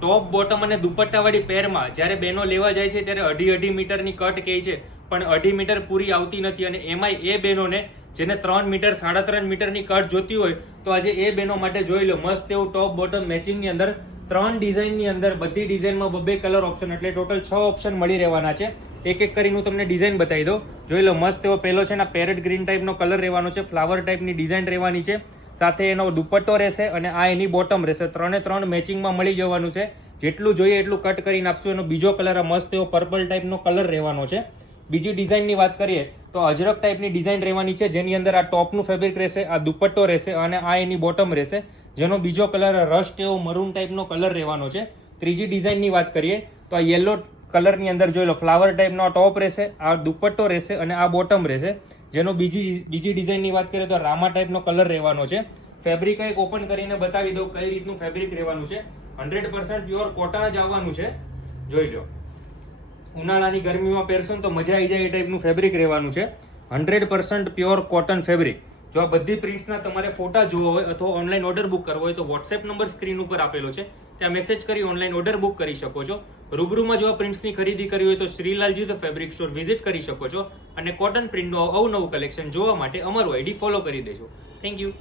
Top bottom અને દુપટ્ટાવાળી પેરમાં જ્યારે બહેનો લેવા જાય છે ત્યારે 2.5 મીટરની કટ કહે છે, પણ 2.5 મીટર પૂરી આવતી નથી. અને એમાંય એ બહેનોને જેને 3 મીટર 3.5 મીટરની કટ જોતી હોય તો આજે એ બહેનો માટે જોઈ લો મસ્ત એવું ટોપ બોટમ મેચિંગની અંદર 3 ડિઝાઇનની અંદર બધી ડિઝાઇનમાં 2 કલર ઓપ્શન, એટલે ટોટલ 6 ઓપ્શન મળી રહેવાના છે. એક એક કરીને હું તમને ડિઝાઇન બતાવી દઉં. જોઈ લો મસ્ત એવો પહેલો છે ને પેરેટ ગ્રીન ટાઈપનો કલર રહેવાનો છે, ફ્લાવર ટાઈપની ડિઝાઇન રહેવાની છે, સાથે એનો દુપટ્ટો રહેશે અને આ એની બોટમ રહેશે. 3 મેચિંગમાં મળી જવાનું છે. જેટલું જોઈએ એટલું કટ કરીને આપશું. એનો બીજો કલર મસ્ત એવો પર્પલ ટાઈપનો કલર રહેવાનો છે. બીજી ડિઝાઇનની વાત કરીએ તો અજરક ટાઈપની ડિઝાઇન રહેવાની છે, જેની અંદર આ ટોપનું ફેબ્રિક રહેશે, આ દુપટ્ટો રહેશે અને આ એની બોટમ રહેશે, જેનો બીજો કલર રસ્ટ એવો મરૂન ટાઈપનો કલર રહેવાનો છે. ત્રીજી ડિઝાઇનની વાત કરીએ તો આ યલો કલરની અંદર જોઈ લો ફ્લાવર ટાઈપનો ટોપ રહેશે, આ દુપટ્ટો રહેશે અને આ બોટમ રહેશે, જેનો બીજી ડિઝાઇનની વાત કરીએ તો રામા ટાઈપનો કલર રહેવાનો છે. ફેબ્રિક એક ઓપન કરીને બતાવી દઉં કઈ રીતનું ફેબ્રિક રહેવાનું છે. 100% પ્યોર કોટન જ આવવાનું છે. જોઈ લો, ઉનાળાની ગરમીમાં પહેરશો ને તો મજા આવી જાય એ ટાઈપનું ફેબ્રિક રહેવાનું છે. 100% પ્યોર કોટન ફેબ્રિક. જો આ બધી પ્રિન્ટ્સના તમારે ફોટા જોવા હોય અથવા ઓનલાઈન ઓર્ડર બુક કરવો હોય તો વોટ્સએપ નંબર સ્ક્રીન ઉપર આપેલો છે, ત્યાં મેસેજ કરી ઓનલાઈન ઓર્ડર બુક કરી શકો છો. રૂબરૂમાં જો આ પ્રિન્ટ્સની ખરીદી કરવી હોય તો શ્રીલાલજી ધ ફેબ્રિક સ્ટોર વિઝિટ કરી શકો છો અને કોટન પ્રિન્ટનું અવનવું કલેક્શન જોવા માટે અમારું આઈડી ફોલો કરી દેજો. Thank you.